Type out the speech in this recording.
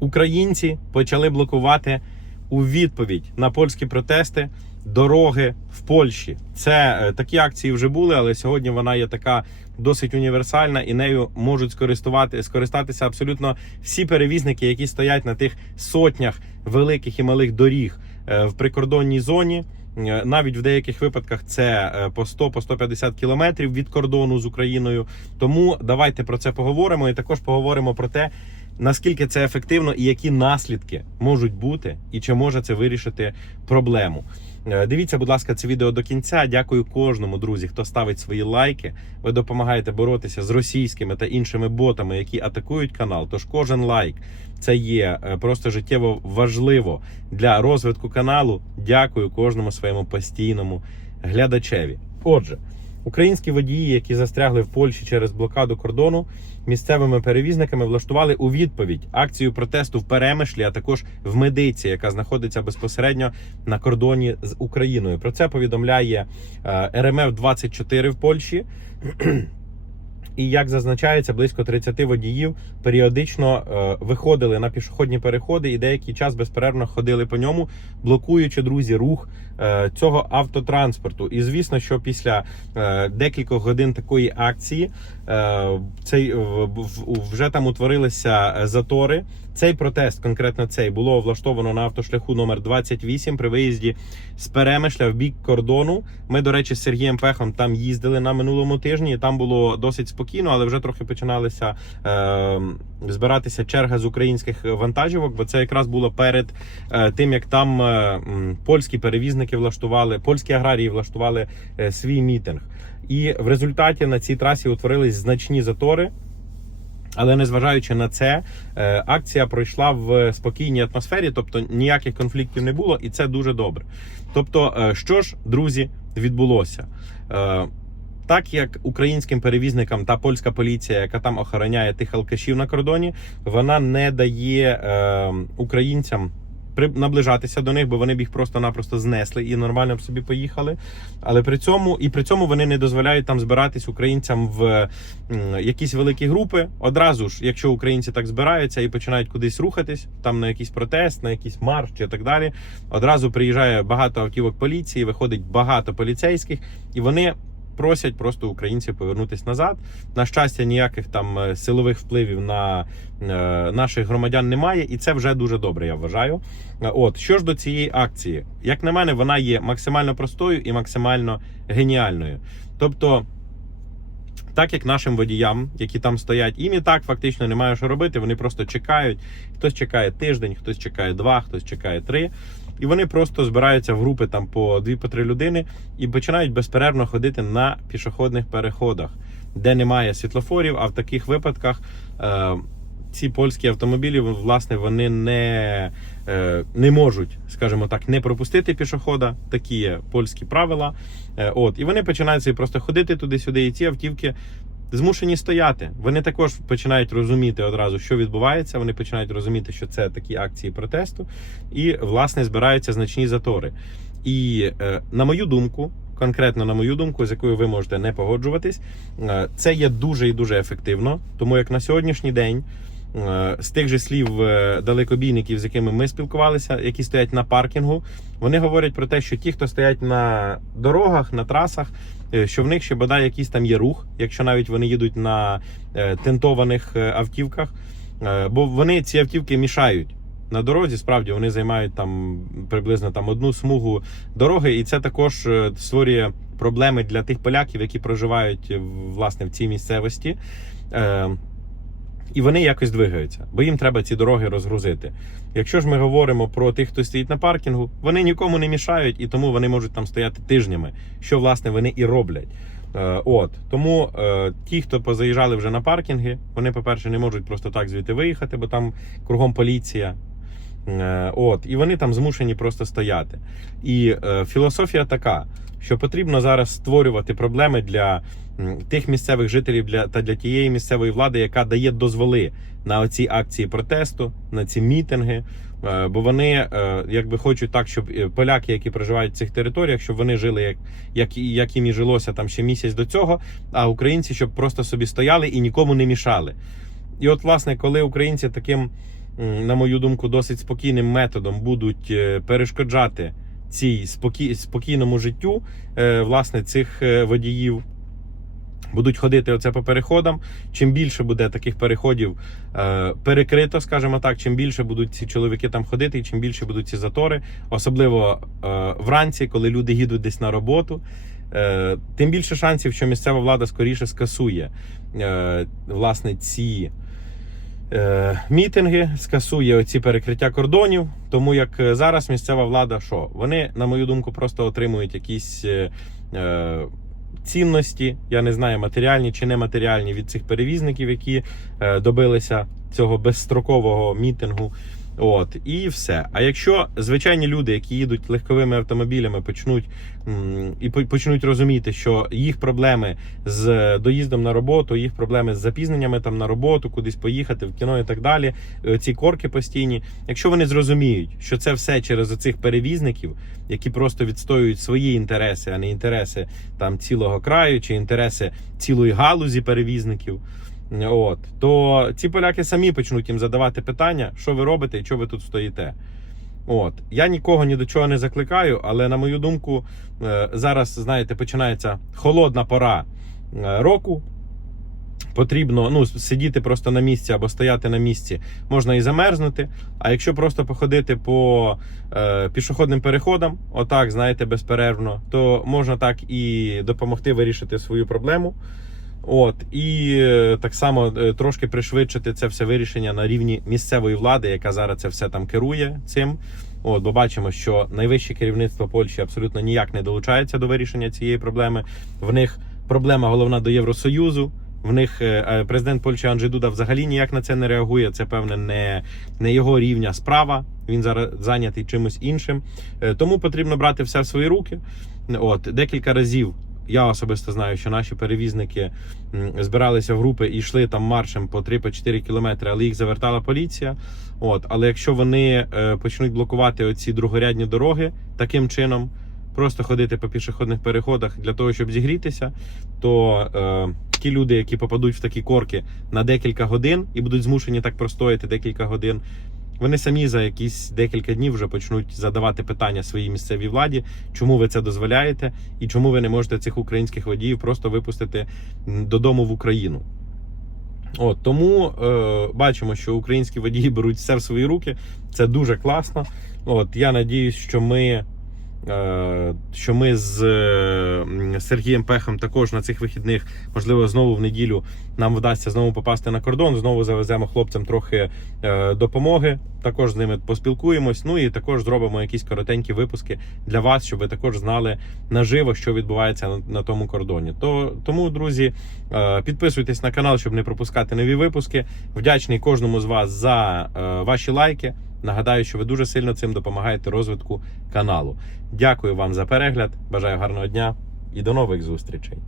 українці почали блокувати у відповідь на польські протести дороги в Польщі. Це е, такі акції вже були, але сьогодні вона є така досить універсальна і нею можуть скористувати скористатися абсолютно всі перевізники, які стоять на тих сотнях великих і малих доріг е, в прикордонній зоні. Е, Навіть в деяких випадках це е, по 100 по 150 кілометрів від кордону з Україною. Тому давайте про це поговоримо і також поговоримо про те, наскільки це ефективно і які наслідки можуть бути, і чи може це вирішити проблему. Е, Дивіться, будь ласка, це відео до кінця. Дякую кожному друзі, хто ставить свої лайки. Ви допомагаєте боротися з російськими та іншими ботами, які атакують канал. Тож кожен лайк це є е, просто життєво важливо для розвитку каналу. Дякую кожному своєму постійному глядачеві. Отже. Українські водії, які застрягли в Польщі через блокаду кордону, місцевими перевізниками влаштували у відповідь акцію протесту в Перемишлі, а також в Медиці, яка знаходиться безпосередньо на кордоні з Україною. Про це повідомляє е, РМФ 24 в Польщі. І як зазначається, близько 30 водіїв періодично е, виходили на пішохідні переходи і деякий час безперервно ходили по ньому, блокуючи друзі рух е, цього автотранспорту. І звісно, що після е, декількох годин такої акції е, цей в- в- вже там утворилися е, затори. Цей протест, конкретно цей, було влаштовано на автошляху номер 28 при виїзді з Перемишля в бік кордону. Ми, до речі, з Сергієм Пехом там їздили на минулому тижні. Там було досить спокійно, але вже трохи починалися е, збиратися черга з українських вантажівок, бо це якраз було перед е, тим, як там е, польські перевізники влаштували, польські аграрії влаштували е, свій мітинг. І в результаті на цій трасі утворились значні затори. Але незважаючи на це, е, акція пройшла в спокійній атмосфері, тобто ніяких конфліктів не було, і це дуже добре. Тобто, е, що ж, друзі, відбулося? Е, Так як українським перевізникам та польська поліція, яка там охороняє тих алкашів на кордоні, вона не дає українцям наближатися до них, бо вони б їх просто-напросто знесли і нормально б собі поїхали. Але при цьому і при цьому вони не дозволяють там збиратись українцям в якісь великі групи. Одразу ж, якщо українці так збираються і починають кудись рухатись, там на якийсь протест, на якийсь марш чи так далі. Одразу приїжджає багато автівок поліції, виходить багато поліцейських, і вони. Просять просто українців повернутися назад. На щастя, ніяких там е, силових впливів на е, наших громадян немає, і це вже дуже добре. Я вважаю. Е, От що ж до цієї акції, як на мене, вона є максимально простою і максимально геніальною. Тобто, так як нашим водіям, які там стоять, їм і так фактично немає що робити. Вони просто чекають. Хтось чекає тиждень, хтось чекає два, хтось чекає три. І вони просто збираються в групи там по дві по три людини і починають безперервно ходити на пішохідних переходах, де немає світлофорів. А в таких випадках е, ці польські автомобілі, власне, вони не, е, не можуть, скажімо так, не пропустити пішохода. Такі є польські правила. Е, От, і вони починають просто ходити туди-сюди, і ці автівки змушені стояти. Вони також починають розуміти одразу, що відбувається. Вони починають розуміти, що це такі акції протесту, і власне збираються значні затори. І е, на мою думку. Конкретно на мою думку, з якою ви можете не погоджуватись, це є дуже і дуже ефективно, тому як на сьогоднішній день з тих же слів е, далекобійників, з якими ми спілкувалися, які стоять на паркінгу, вони говорять про те, що ті, хто стоять на дорогах, на трасах, е, що в них ще бодай якийсь там є рух, якщо навіть вони їдуть на е, тентованих е, автівках, Е, бо вони ці автівки мішають. На дорозі справді вони займають там приблизно там одну смугу дороги, і це також е, створює проблеми для тих поляків, які проживають е, власне в цій місцевості. І вони якось двигаються, бо їм треба ці дороги розгрузити. Якщо ж ми говоримо про тих, хто стоїть на паркінгу, вони нікому не мішають, і тому вони можуть там стояти тижнями, що власне вони і роблять. Е, От тому е, ті, хто позаїжджали вже на паркінги, вони, по-перше, не можуть просто так звідти виїхати, бо там кругом поліція. Е, От, і вони там змушені просто стояти. І е, філософія така, що потрібно зараз створювати проблеми для тих місцевих жителів для, та для тієї місцевої влади, яка дає дозволи на оці акції протесту, на ці мітинги. Е, Бо вони якби хочуть так, щоб поляки, які проживають в цих територіях, щоб вони жили як, як, як їм і жилося там ще місяць до цього, а українці щоб просто собі стояли і нікому не мішали. І от, власне, коли українці таким на мою думку, досить спокійним методом будуть е, перешкоджати цій спокій, спокійному життю е, власне цих е, водіїв. Будуть ходити оце по переходам. Чим більше буде таких переходів е, перекрито, скажімо так, чим більше будуть ці чоловіки там ходити, і чим більше будуть ці затори, особливо е, вранці, коли люди їдуть десь на роботу. Е, тим більше шансів, що місцева влада скоріше скасує е, власне ці мітинги, скасує оці перекриття кордонів. Тому як е, зараз місцева влада, що вони, на мою думку, просто отримують якісь. Е, е, Цінності, я не знаю, матеріальні чи нематеріальні від цих перевізників, які е, добилися цього безстрокового мітингу. От і все. А якщо звичайні люди, які їдуть легковими автомобілями, почнуть і по- почнуть розуміти, що їх проблеми з доїздом на роботу, їх проблеми з запізненнями там на роботу, кудись поїхати в кіно і так далі. е, Ці корки постійні. Якщо вони зрозуміють, що це все через оцих перевізників, які просто відстоюють свої інтереси, а не інтереси там цілого краю чи інтереси цілої галузі перевізників. От то ці поляки самі почнуть їм задавати питання, що ви робите і чого ви тут стоїте. От я нікого ні до чого не закликаю, але на мою думку, е, зараз знаєте, починається холодна пора е, року. Потрібно ну, сидіти просто на місці або стояти на місці, можна і замерзнути. А якщо просто походити по е, пішохідним переходам, отак, знаєте, безперервно, то можна так і допомогти вирішити свою проблему. От і е, так само е, трошки пришвидшити це все вирішення на рівні місцевої влади, яка зараз це все там керує цим. От, бо бачимо, що найвище керівництво Польщі абсолютно ніяк не долучається до вирішення цієї проблеми. В них проблема головна до Євросоюзу. В них е, президент Польщі Анджей Дуда взагалі ніяк на це не реагує. Це певне не, не його рівня справа. Він зараз зайнятий чимось іншим. Тому потрібно брати все в свої руки. От декілька разів я особисто знаю, що наші перевізники збиралися в групи і йшли там маршем по 3-4 кілометри, але їх завертала поліція. От, але якщо вони е, почнуть блокувати оці другорядні дороги таким чином, просто ходити по пішохідних переходах для того, щоб зігрітися, то е, ті люди, які попадуть в такі корки на декілька годин і будуть змушені так простояти декілька годин. Вони самі за якісь декілька днів вже почнуть задавати питання своїй місцевій владі, чому ви це дозволяєте, і чому ви не можете цих українських водіїв просто випустити додому в Україну. От тому е, бачимо, що українські водії беруть все в свої руки. Це дуже класно. От я надіюсь, що ми. Е, Що ми з е, Сергієм Пехом також на цих вихідних, можливо, знову в неділю нам вдасться знову попасти на кордон. Знову завеземо хлопцям трохи е, допомоги. Також з ними поспілкуємось. Ну і також зробимо якісь коротенькі випуски для вас, щоб ви також знали наживо, що відбувається на, тому кордоні. То тому, друзі, підписуйтесь на канал, щоб не пропускати нові випуски. Вдячний кожному з вас за ваші лайки. Нагадаю, що ви дуже сильно цим допомагаєте розвитку каналу. Дякую вам за перегляд. Бажаю гарного дня і до нових зустрічей.